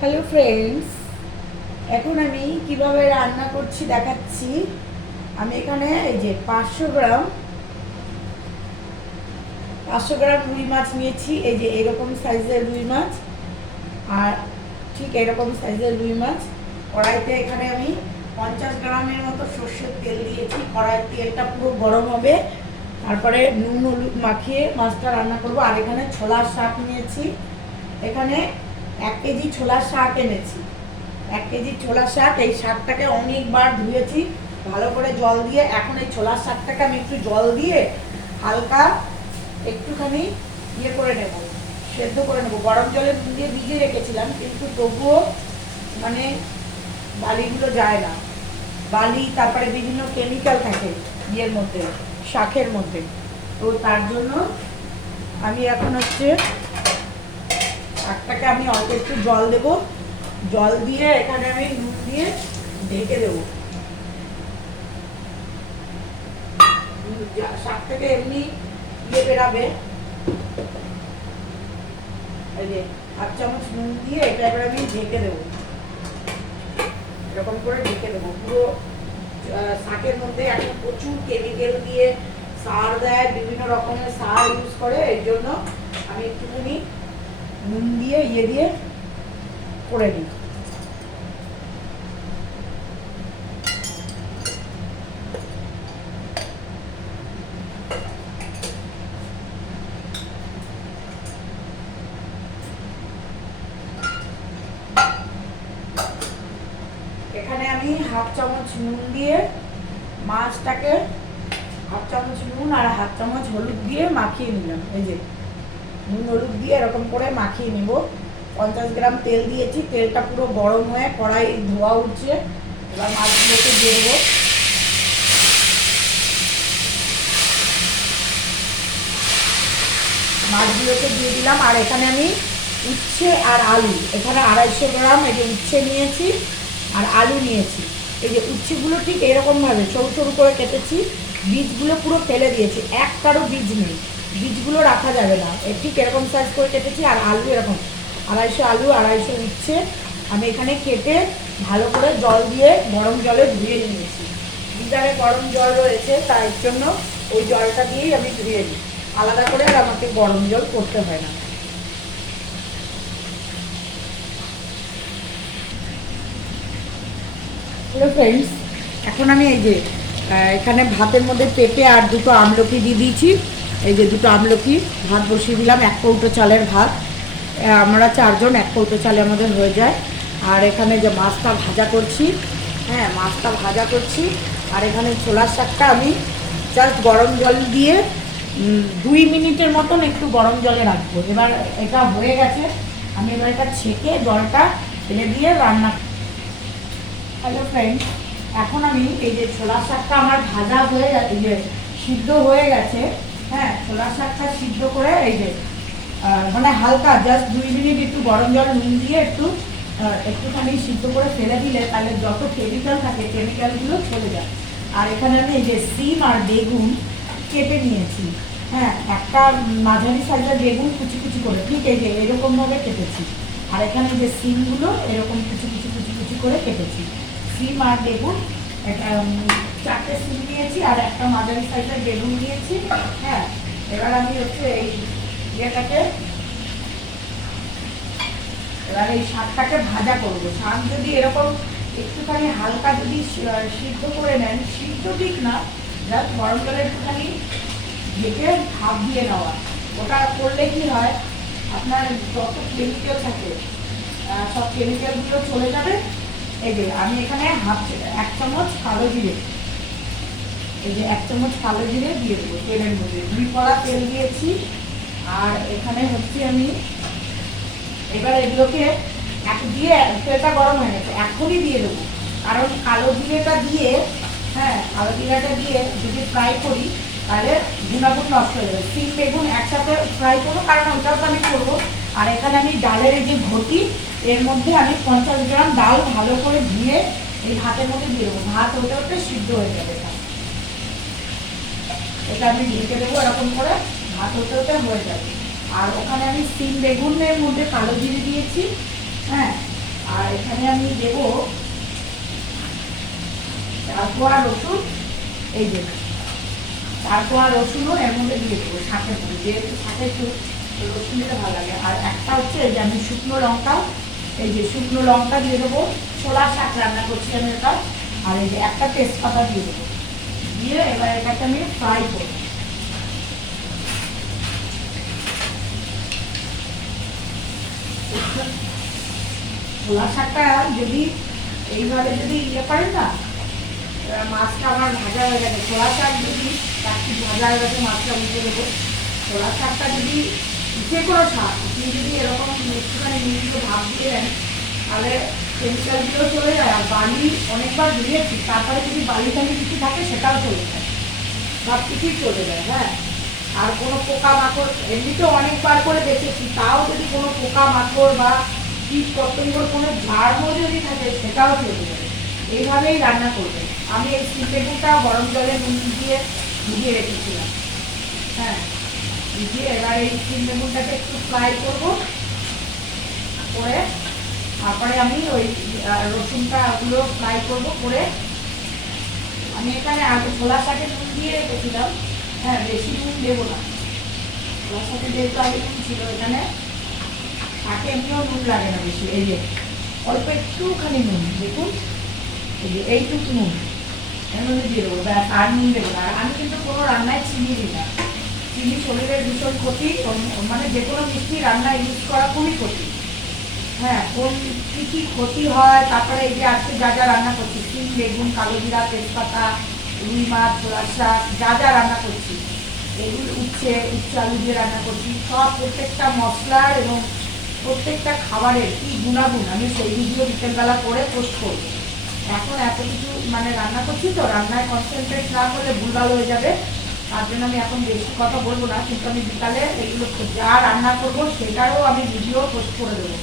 Hello friends, এখন আমি কিভাবে রান্না করছি দেখাচ্ছি। আমি এখানে এই যে 500 গ্রাম রুই মাছ নিয়েছি। এই যে এরকম সাইজের রুই মাছ, আর ঠিক এরকম সাইজের রুই মাছ। কড়াইতে এখানে আমি 50 গ্রামের মতো সর্ষের তেল দিয়েছি। কড়াইয়ের তেলটা পুরো গরম হবে, তারপরে নুন হলুদ মাখিয়ে মাছটা রান্না করব। আর এখানে ছোলার শাক নিয়েছি। এখানে 1 কেজি ছোলার শাক এনেছি। 1 কেজি ছোলার শাক, এই শাকটাকে অনেকবার ধুয়েছি ভালো করে জল দিয়ে। এখন এই ছোলার শাকটাকে আমি একটু জল দিয়ে হালকা একটুখানি করে নেব, সেদ্ধ করে নেব। গরম জলে দিয়ে ভিজিয়ে রেখেছিলাম, কিন্তু তবুও মানে বালিগুলো যায় না। বালি, তারপরে বিভিন্ন কেমিক্যাল থাকে মধ্যে, শাকের মধ্যে। তো তার জন্য আমি এখন শাকটাকে আমি অল্প একটু জল দেবো। জল দিয়ে এখানে আমি নুন দিয়ে ঢেকে দেবো। শাক থেকে এমনি বেরাবে। এই যে 1 চামচ নুন দিয়ে এটা এবার আমি ঢেকে দেবো। এরকম করে ঢেকে দেবো। পুরো শাকের মধ্যে এখন প্রচুর কেমিক্যাল দিয়ে সার দেয়, বিভিন্ন রকমের সার ইউজ করে। এই জন্য আমি একটুখানি নুন দিয়ে দিয়ে করে নিই। এখানে আমি হাফ চামচ নুন দিয়ে মাছটাকে, হাফ চামচ নুন আর হাফ চামচ হলুদ দিয়ে মাখিয়ে নিলাম। এই যে নুন হলুদ দিয়ে এরকম করে মাখিয়ে নিব। 50 গ্রাম তেল দিয়েছি, তেলটা পুরো গরম হয়ে কড়াই ধোয়া উঠছে। এবার মাছগুলোকে দিয়ে দেবো। মাছগুলোকে দিয়ে দিলাম। আর এখানে আমি উচ্ছে আর আলু, এখানে 250 গ্রাম এই যে উচ্ছে নিয়েছি আর আলু নিয়েছি। এই যে উচ্ছেগুলো ঠিক এরকমভাবে সরু সরু করে কেটেছি, বীজগুলো পুরো ফেলে দিয়েছি, একটারও বীজ নেই, বীজগুলো রাখা যাবে না। ঠিক এরকম সাইজ করে কেটেছি। আর আলু এরকম 250 আলু, 250 উচ্ছে আমি এখানে কেটে ভালো করে জল দিয়ে গরম জলে ধুয়ে নিয়েছি। গিজারে গরম জল রয়েছে, তাই জন্য ওই জলটা দিয়েই আমি ধুয়ে নিই। আলাদা করে আর আমাকে গরম জল করতে হয় না। হ্যালো ফ্রেন্ডস, এখন আমি এই যে এখানে ভাতের মধ্যে পেঁপে আর 2টো আমলকি দিয়ে দিয়েছি। এই যে 2টো আমলকি, ভাত বসিয়ে দিলাম। 1 কৌটো চালের ভাত, আমরা 4 জন, 1 কৌটো চালে আমাদের হয়ে যায়। আর এখানে যে মাছটা ভাজা করছি, হ্যাঁ মাছটা ভাজা করছি। আর এখানে ছোলার শাকটা আমি জাস্ট গরম জল দিয়ে 2 মিনিটের মতন একটু গরম জলে রাখবো। এবার এটা হয়ে গেছে, আমি এবার এটা ছেঁকে জলটা ফেলে দিয়ে রান্না। হ্যালো ফ্রেন্ডস, এখন আমি এই যে ছোলার শাকটা আমার ভাজা হয়ে গেছে, যে সিদ্ধ হয়ে গেছে। হ্যাঁ, ছোলার শাকটা সিদ্ধ করে এই যে মানে হালকা জাস্ট 2 মিনিট একটু গরম জল নুন দিয়ে একটুখানি সিদ্ধ করে ফেলে দিলে তাহলে যত কেমিক্যাল থাকে কেমিক্যালগুলো চলে যায়। আর এখানে আমি এই যে সিম আর বেগুন কেটে নিয়েছি। হ্যাঁ, একটা মাঝারি সাইজের বেগুন কুচি কুচি করে ঠিক এই যে এরকমভাবে কেটেছি। আর এখানে যে সিমগুলো এরকম কুচি কুচি কুচি কুচি করে কেটেছি। সিম আর বেগুন, 4টে সিম নিয়েছি আর একটা মাঝারি সাইজের বেগুন নিয়েছি। হ্যাঁ, এবার আমি এই ইয়েটাকে, এবার এই শাকটাকে ভাজা করবো। শাক যদি এরকম একটুখানি হালকা যদি সিদ্ধ করে নেন, সিদ্ধ ঠিক না, জাস্ট গরম জলে একটুখানি ঢেকে ভাপ দিয়ে নেওয়া। ওটা করলে কি হয়, আপনার যত কেমিক্যাল থাকে সব কেমিক্যালগুলো চলে যাবে। এই যে আমি এখানে 1 চামচ কালো জিরে, এই যে 1 চামচ কালো জিরে দিয়ে দেবো তেলের মধ্যে। 2 কড়া তেল দিয়েছি। আর এখানে আমি এবার এগুলোকে দিয়ে, তেলটা গরম হয়ে গেছে, এখনই দিয়ে দেবো। কারণ কালো জিরেটা দিয়ে, হ্যাঁ কালো জিরাটা দিয়ে যদি ফ্রাই করি তাহলে গুণাগুণ নষ্ট হয়ে যাবে। সিম বেগুন একসাথে ফ্রাই করবো, কারণ ওটাও তো আমি করবো। আর এখানে আমি ডালের এই যে ঘটি, এর মধ্যে আমি 50 গ্রাম ডাল ভালো করে ধুয়ে এই ভাতের মধ্যে দিয়ে দেবো। ভাত হতে হতে সিদ্ধ হয়ে যাবে। এটা আমি ঢেকে দেবো এরকম করে, ভাত হতে হতে হয়ে যাবে। আর ওখানে আমি সিম বেগুনের মধ্যে কালো জিরে দিয়েছি। হ্যাঁ, আর এখানে আমি দেবো 4 কোয়া রসুন। এই যে 4 কোয়া রসুনও এর মধ্যে দিয়ে দেবো শাকের মধ্যে, যেহেতু শাকে একটু রসুন দিতে ভালো লাগে। আর একটা হচ্ছে এই যে আমি শুকনো লঙ্কা, এই যে শুকনো লঙ্কা দিয়ে দেবো, ছোলার শাক রান্না করছি আমি এটা। আর এই যে একটা তেজপাতা দিয়ে দেবো, দিয়ে এবার এটাকে আমি ফ্রাই করবো। ছোলা শাকটা যদি এইভাবে যদি ইয়ে করেন না, মাছটা আমার ভাজা হয়ে গেছে, ছোলা শাক যদি একটু ভাজা হয়ে গেছে মাছটা উঠে দেবো। ছোলা শাকটা যদি যে কোনো শাক আপনি যদি এরকম একটুখানি নিয়ে ভাব দিয়ে দেন, তাহলে কেমিক্যালগুলো চলে যায়। আর বালি অনেকবার ধুয়েছি, তারপরে যদি বালি টালি কিছু থাকে সেটাও চলে যায়, সব কিছুই চলে যায়। হ্যাঁ, আর কোনো পোকা মাকড় এমনিতেও অনেকবার করে দেখেছি, তাও যদি কোনো পোকা মাকড় বা কীট পতঙ্গর কোনো ঝাড়ও যদি থাকে সেটাও চলে যাবে। এইভাবেই রান্না করবেন। আমি এই সিমটেগুটা গরম জলে নুন দিয়ে ভিজিয়ে রেখেছিলাম। হ্যাঁ, ভিজিয়ে এবার এই সিমটেগুটাকে একটু ফ্রাই করবো করে, তারপরে আমি ওই রসুনটা ওগুলো ফ্রাই করবো করে, আমি এখানে আগে ছোলার শাকে নুন দিয়ে রেখেছিলাম। হ্যাঁ, বেশি নুন দেবো না, ছোলার শাকে যেহেতু আগে নুন ছিল, এখানে শাকে এমনিও নুন লাগে না বেশি। এই যে অল্প একটুখানি নুন, দেখুন এই যে এইটুকু নুন এর মধ্যে দিয়ে দেবো, ব্যাস, আর নুন দেবো না। আর আমি কিন্তু কোনো রান্নায় চিনি দিই না, চিনি শরীরের ভীষণ ক্ষতি, মানে যে কোনো মিষ্টি রান্না ইউজ করা খুবই ক্ষতি। হ্যাঁ, কোন কী কী ক্ষতি হয়, তারপরে এই যে আজকে যা যা রান্না করছি, শিম, বেগুন, কালো জিরা, তেজপাতা, রুই মাছ, ছোলার শাক, যা যা রান্না করছি, এগুলো উচ্ছে আলু দিয়ে রান্না করছি, সব প্রত্যেকটা মশলার এবং প্রত্যেকটা খাবারের কী গুণাগুণ আমি সেই ভিডিও বিকেলবেলা করে পোস্ট করবো। এখন এত কিছু মানে রান্না করছি তো, রান্নায় কনসেন্ট্রেট না করলে ভুলভাল হয়ে যাবে, তার জন্য আমি এখন বেশি কথা বলবো না। কিন্তু আমি বিকালে এগুলো যা রান্না করবো সেটারও আমি ভিডিও পোস্ট করে দেবো,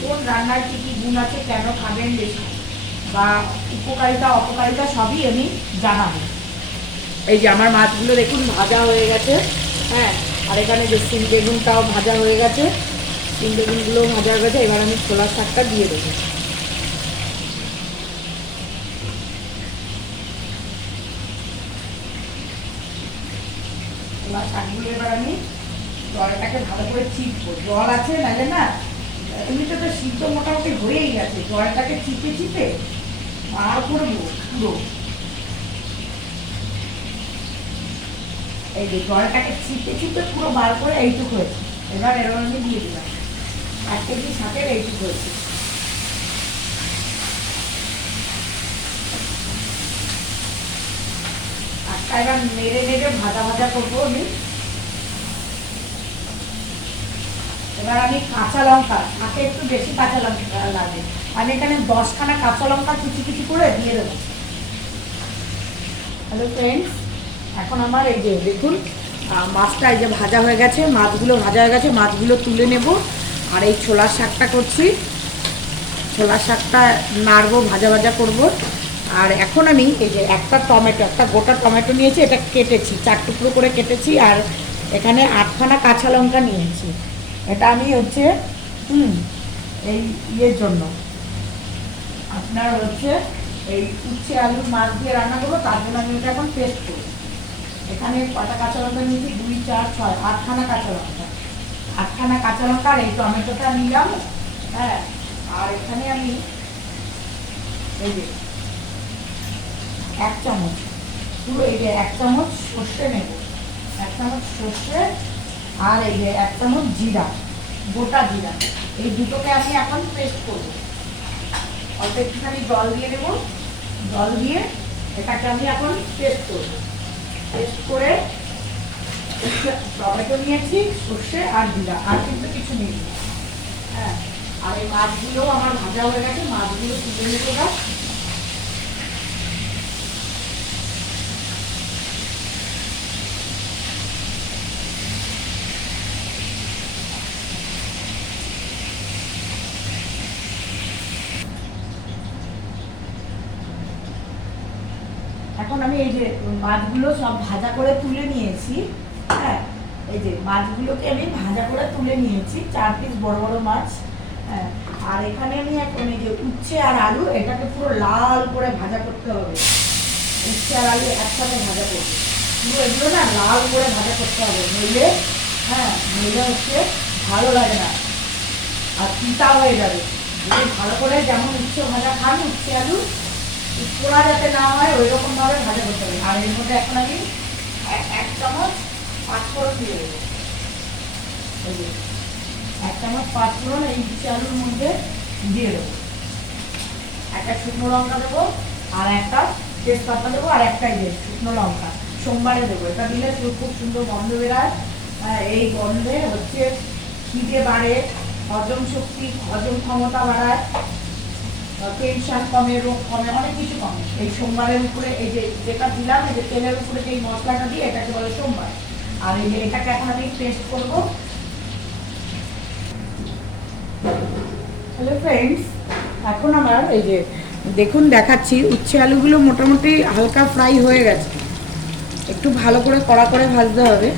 কোন রান্নার কী কী গুণ আছে, কেন খাবেন বেশি, বা উপকারিতা অপকারিতা সবই আমি জানাবো। এই যে আমার মাছগুলো দেখুন ভাজা হয়ে গেছে। হ্যাঁ, আর এখানে যে সিম বেগুনটাও ভাজা হয়ে গেছে, সিম বেগুনগুলোও ভাজা হয়ে গেছে। এবার আমি ছোলার শাকটা দিয়ে দেবো। ছোলার শাকগুলো এবার আমি জলটাকে ভালো করে চিপবো, জল আছে নাহলে না, এমনিতে তো সিদ্ধ মোটামুটি হয়েই গেছে, জলটাকে চিপে চিপে বার করবো পুরো। এই যে জলটাকে চিপে চিপে পুরো বার করে এইটুকু হয়েছে। এবার এর আমি দিয়ে দিলাম 1 কেজি শাকের এইটুকু হয়েছে। আটটা এবার নেড়ে নেড়ে ভাজা ভাজা করবো আমি। এবার আমি কাঁচা লঙ্কা, শাকে একটু বেশি কাঁচা লঙ্কা লাগে, আমি এখানে 10খানা কাঁচা লঙ্কা কুচি কুচি করে দিয়ে দেবো। হ্যালো ফ্রেন্ডস, এখন আমার এই যে দেখুন মাছটা এই যে ভাজা হয়ে গেছে, মাছগুলো ভাজা হয়ে গেছে, মাছগুলো তুলে নেব। আর এই ছোলার শাকটা করছি, ছোলার শাকটা নাড়বো, ভাজা ভাজা করব। আর এখন আমি এই যে একটা গোটা টমেটো নিয়েছি, এটা কেটেছি 4 টুকরো করে কেটেছি। আর এখানে 8খানা কাঁচা লঙ্কা নিয়েছি, এটা আমি হচ্ছে এই ইয়ের জন্য, আপনার হচ্ছে এই উচ্ছে আলুর মাছ দিয়ে রান্না করবো, তার জন্য আমি এটা এখন পেস্ট করবো। এখানে কটা কাঁচা লঙ্কা নিয়েছি, 2, 4, 6, 8খানা কাঁচা লঙ্কা, 8খানা কাঁচা লঙ্কা। আর এই টমেটোটা নিলাম। হ্যাঁ, আর এখানে আমি এই যে 1 চামচ, পুরো এই যে 1 চামচ সর্ষে নেব, 1 চামচ সর্ষে। আর এই যে 1 চামচ জিরা, গোটা জিরা, এই দুটোকে আমি এখন পেস্ট করবো। অল্প একটুখানি জল দিয়ে দেবো, জল দিয়ে এটাকে আমি এখন পেস্ট করবো। পেস্ট করে টমেটো নিয়েছি, সর্ষে আর জিরা, আর কিন্তু কিছু নেই। হ্যাঁ, আর এই মাছগুলো আমার ভাজা হয়ে গেছে, মাছগুলো তুলে নেবো না। এখন আমি এই যে মাছগুলো সব ভাজা করে তুলে নিয়েছি। হ্যাঁ, এই যে মাছগুলোকে আমি ভাজা করে তুলে নিয়েছি, 4 পিস বড় বড় মাছ। হ্যাঁ, আর এখানে আমি এখন এই যে উচ্ছে আর আলু এটাকে পুরো লাল করে ভাজা করতে হবে। উচ্ছে আর আলু একসাথে ভাজা করবো, পুরো এগুলো না লাল করে ভাজা করতে হবে, নইলে হ্যাঁ নইলে হচ্ছে ভালো লাগে না আর তিতা হয়ে যাবে। যদি ভালো করে যেমন উচ্ছে ভাজা খান, উচ্ছে আলু পোড়া যাতে না হয় ওই রকমভাবে ভাজা করতে হবে। আর এর মধ্যে এখন আমি এক চামচ পাঁচফোড়ন দিয়ে দেবো। এই যে এক চামচ পাঁচফোড়ন এই উচ্ছে আলুর মধ্যে দিয়ে দেবো। একটা শুকনো লঙ্কা দেবো, আর একটা তেজপাতা দেবো, আর একটা শুকনো লঙ্কা সোমবারে দেবো। এটা দিলে খুব সুন্দর গন্ধ বেরায়। এই গন্ধে হচ্ছে খিদে বাড়ে, হজম শক্তি, হজম ক্ষমতা বাড়ায়, টেনশন কমে, রোগ কমে, অনেক কিছু কমে। এই সোমবারের উপরে এই যে যেটা দিলাম, এই যে তেলের উপরে যে মশলাটা দিয়ে এটাকে বলে সোমবার। আর এই যে এটাকে এখন আমি পেস্ট করবো। হ্যালো ফ্রেন্ডস, এখন আমার এই যে দেখুন দেখাচ্ছি, উচ্ছে আলুগুলো মোটামুটি হালকা ফ্রাই হয়ে গেছে। একটু ভালো করে কড়া করে ভাজতে হবে।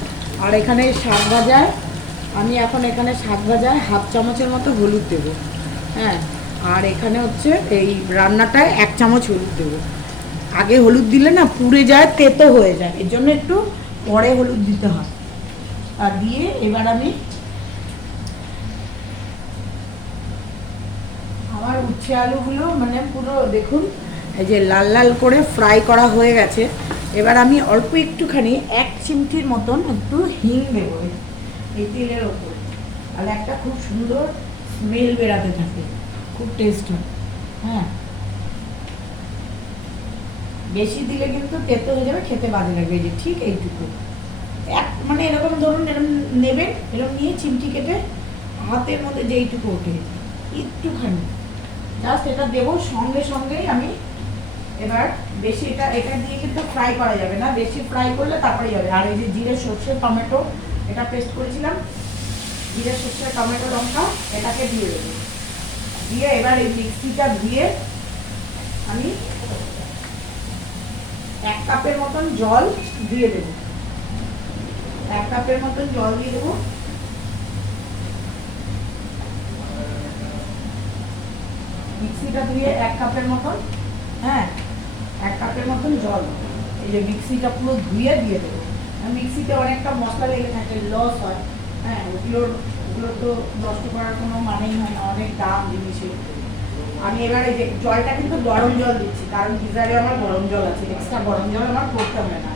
আর এখানে শাক ভাজায় আমি এখন এখানে শাক ভাজায় হাফ চামচের মতো হলুদ দেবো। হ্যাঁ, আর এখানে হচ্ছে এই রান্নাটায় 1 চামচ হলুদ দেবো। আগে হলুদ দিলে না পুড়ে যায়, তেতো হয়ে যায়, এর জন্য একটু পরে হলুদ দিতে হয়। আর দিয়ে এবার আমি আমার উচ্ছে আলুগুলো মানে পুরো দেখুন এই যে লাল লাল করে ফ্রাই করা হয়ে গেছে। এবার আমি অল্প একটুখানি 1 চিমটির মতন একটু হিং দেবো এই তেলের ওপর, তাহলে একটা খুব সুন্দর স্মেল বেরাতে থাকে, খুব টেস্ট হয়। হ্যাঁ, বেশি দিলে কিন্তু তেতো হয়ে যাবে, খেতে বাজে লাগবে। যে ঠিক এইটুকু মানে এরকম ধরুন, এরকম নেবেন, এরকম নিয়ে চিমটি কেটে হাতের মধ্যে যে এইটুকু ওঠে একটুখানি জাস্ট এটা দেবো। সঙ্গে সঙ্গেই আমি এবার বেশি এটা দিয়ে কিন্তু ফ্রাই করা যাবে না, বেশি ফ্রাই করলে তারপরে যাবে। আর এই যে জিরে সর্ষে টমেটো এটা পেস্ট করেছিলাম, জিরে সর্ষে টমেটো লঙ্কা এটাকে দিয়ে দেবো। দিয়ে এবার এই মিক্সিটা ধুয়ে আমি 1 কাপের মতন জল দিয়ে দেবো। 1 কাপের মতন জল দিয়ে দেবো। মিক্সিটা ধুয়ে 1 কাপের মতন, হ্যাঁ 1 কাপের মতন জল এই যে মিক্সিটা পুরো ধুয়ে দিয়ে দেবো। মিক্সিতে অনেকটা মশলা লেগে থাকে, লস হয়। হ্যাঁ, ওগুলো তো নষ্ট করার কোনো মানেই হয় না, অনেক দাম জিনিসের। আমি এবার এই যে জলটা কিন্তু গরম জল দিচ্ছি, কারণ গিজারে আমার গরম জল আছে, এক্সট্রা গরম জল আমার করতে হবে না।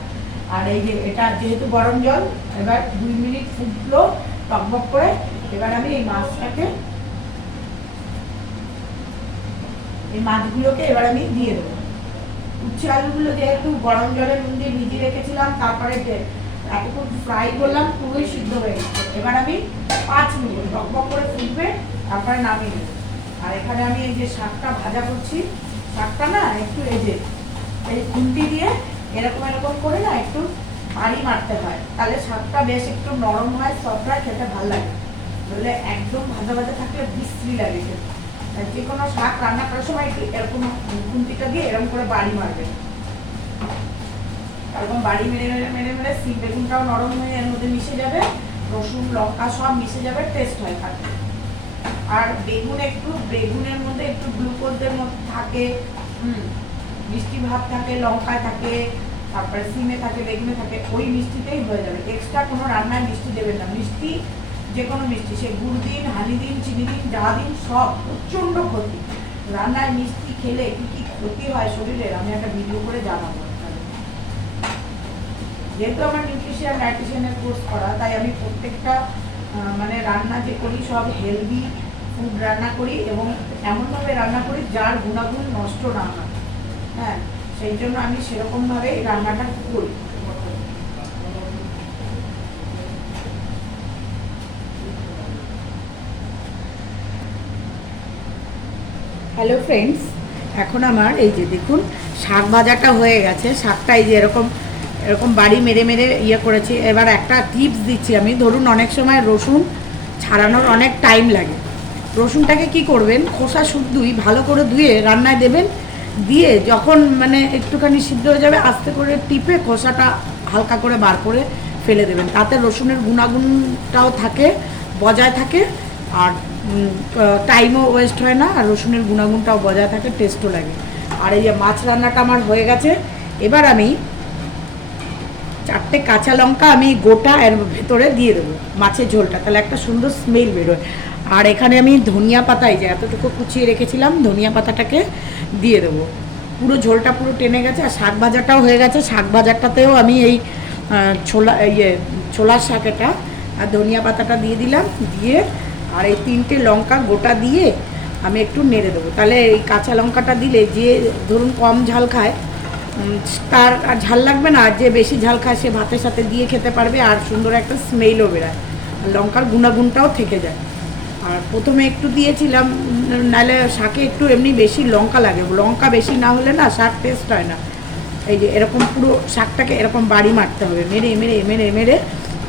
আর এই যে এটা যেহেতু গরম জল, এবার 2 মিনিট ফুটলো টকবক করে। এবার আমি এই মাছগুলোকে এবার আমি দিয়ে দেবো। উচ্ছে আলুগুলো যেহেতু গরম জলে নুন দিয়ে ভিজিয়ে রেখেছিলাম, তারপরে এতক্ষণ ফ্রাই করলাম, পুরোই সিদ্ধ হয়ে গেছে। এবার আমি 5 মিনিট টকবক করে ফুটবে, তারপরে নামিয়ে দেবো। আর এখানে আমি এই যে শাকটা ভাজা করছি, শাকটা না একটু এই খুন্তি দিয়ে এরকম এরকম করে না একটু বাড়ি মারতে হয়, তাহলে শাকটা বেশ একটু নরম হয়, সফট হয়, খেতে ভালো লাগে। তাহলে একদম ভাজা ভাজা থাকলে বিশ্রী লাগে খেতে। যে কোনো শাক রান্না করার সময় একটু এরকম খুন্তিটা দিয়ে এরকম করে বাড়ি মারবে, এরকম বাড়ি মেরে মেরে মেরে মেরে সিম বেগুনটাও নরম হয়ে এর মধ্যে মিশে যাবে, রসুন লঙ্কা সব মিশে যাবে, টেস্ট হয় খাতে। আর বেগুনের মধ্যে একটু গ্লুকোজের মধ্যে থাকে, মিষ্টি ভাব থাকে, লঙ্কায় থাকে, তারপরে সিমে থাকে, বেগুনে থাকে, ওই মিষ্টিতেই হয়ে যাবে। এক্সট্রা কোনো রান্নায় মিষ্টি দেবেন না। মিষ্টি যে কোনো মিষ্টি, সে গুড় দিন, হানি দিন, চিনি দিন, যা দিন, সব প্রচণ্ড ক্ষতি। রান্নায় মিষ্টি খেলে কি কি ক্ষতি হয় শরীরের, আমি একটা ভিডিও করে জানাবো। যেহেতু আমার নিউট্রিশন ডায়েটিশিয়ানের কোর্স করা, তাই আমি প্রত্যেকটা মানে রান্না যে করি সব হেলদি ফুড রান্না করি, এবং এমনভাবে রান্না করি যার গুণাগুণ নষ্ট না হয়। হ্যাঁ, সেই জন্য আমি সেরকমভাবেই রান্নাটা করি। হ্যালো ফ্রেন্ডস, এখন আমার এই যে দেখুন শাক ভাজাটা হয়ে গেছে। শাকটা এই যে এরকম এরকম বাড়ি মেরে মেরে করেছি। এবার একটা টিপস দিচ্ছি আমি। ধরুন অনেক সময় রসুন ছাড়ানোর অনেক টাইম লাগে। রসুনটাকে কি করবেন, খোসা শুদ্ধই ভালো করে ধুয়ে রান্নায় দেবেন, দিয়ে যখন মানে একটুখানি সিদ্ধ হয়ে যাবে আস্তে করে টিপে খোসাটা হালকা করে বার করে ফেলে দেবেন। তাতে রসুনের গুণাগুণটাও থাকে, বজায় থাকে, আর টাইমও ওয়েস্ট হয় না, আর রসুনের গুণাগুণটাও বজায় থাকে, টেস্টও লাগে। আর এই যে মাছ রান্নাটা আমার হয়ে গেছে। এবার আমি 4টে কাঁচা লঙ্কা আমি গোটা এর ভেতরে দিয়ে দেবো মাছের ঝোলটা, তাহলে একটা সুন্দর স্মেল বেরোয়। আর এখানে আমি ধনিয়া পাতাই যে এতটুকু কুচিয়ে রেখেছিলাম, ধনিয়া পাতাটাকে দিয়ে দেবো। পুরো ঝোলটা পুরো টেনে গেছে। আর শাক ভাজাটাও হয়ে গেছে, শাক ভাজাটাতেও আমি এই ছোলার শাকেটা আর ধনিয়া পাতাটা দিয়ে দিলাম, দিয়ে আর এই 3টে লঙ্কা গোটা দিয়ে আমি একটু নেড়ে দেবো। তাহলে এই কাঁচা লঙ্কাটা দিলে যে ধরুন কম ঝাল খায় তার আর ঝাল লাগবে না, আর যে বেশি ঝাল খায় সে ভাতের সাথে দিয়ে খেতে পারবে, আর সুন্দর একটা স্মেলও বেরোয়, আর লঙ্কার গুণাগুণটাও থেকে যায়। আর প্রথমে একটু দিয়েছিলাম, নাহলে শাকে একটু এমনি বেশি লঙ্কা লাগে, লঙ্কা বেশি না হলে না শাক টেস্ট হয় না। এই যে এরকম পুরো শাকটাকে এরকম বাড়ি মারতে হবে, মেরে মেরে মেরে মেরে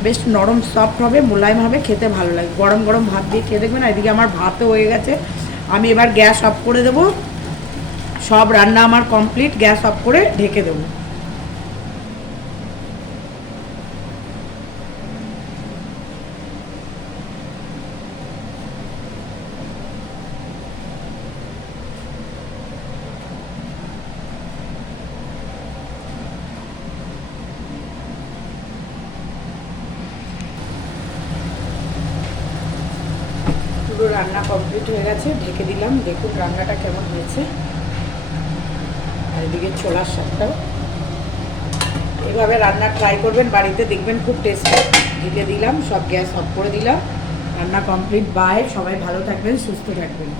বেশ নরম সফট হবে, মোলায়েম হবে, খেতে ভালো লাগে। গরম গরম ভাত দিয়ে খেয়ে দেখবেন। এদিকে আমার ভাতও হয়ে গেছে, আমি এবার গ্যাস অফ করে দেবো। সব রান্না আমার কমপ্লিট, গ্যাস অফ করে ঢেকে দেবো। পুরো রান্না কমপ্লিট হয়ে গেছে, ঢেকে দিলাম। দেখুন রান্নাটা কেমন হয়েছে। আর এদিকে ছোলার শাকটাও এভাবে রান্না ট্রাই করবেন বাড়িতে, দেখবেন খুব টেস্টি। ঢেকে দিলাম, সব গ্যাস অফ করে দিলাম। রান্না কমপ্লিট। বাই, সবাই ভালো থাকবেন, সুস্থ থাকবেন।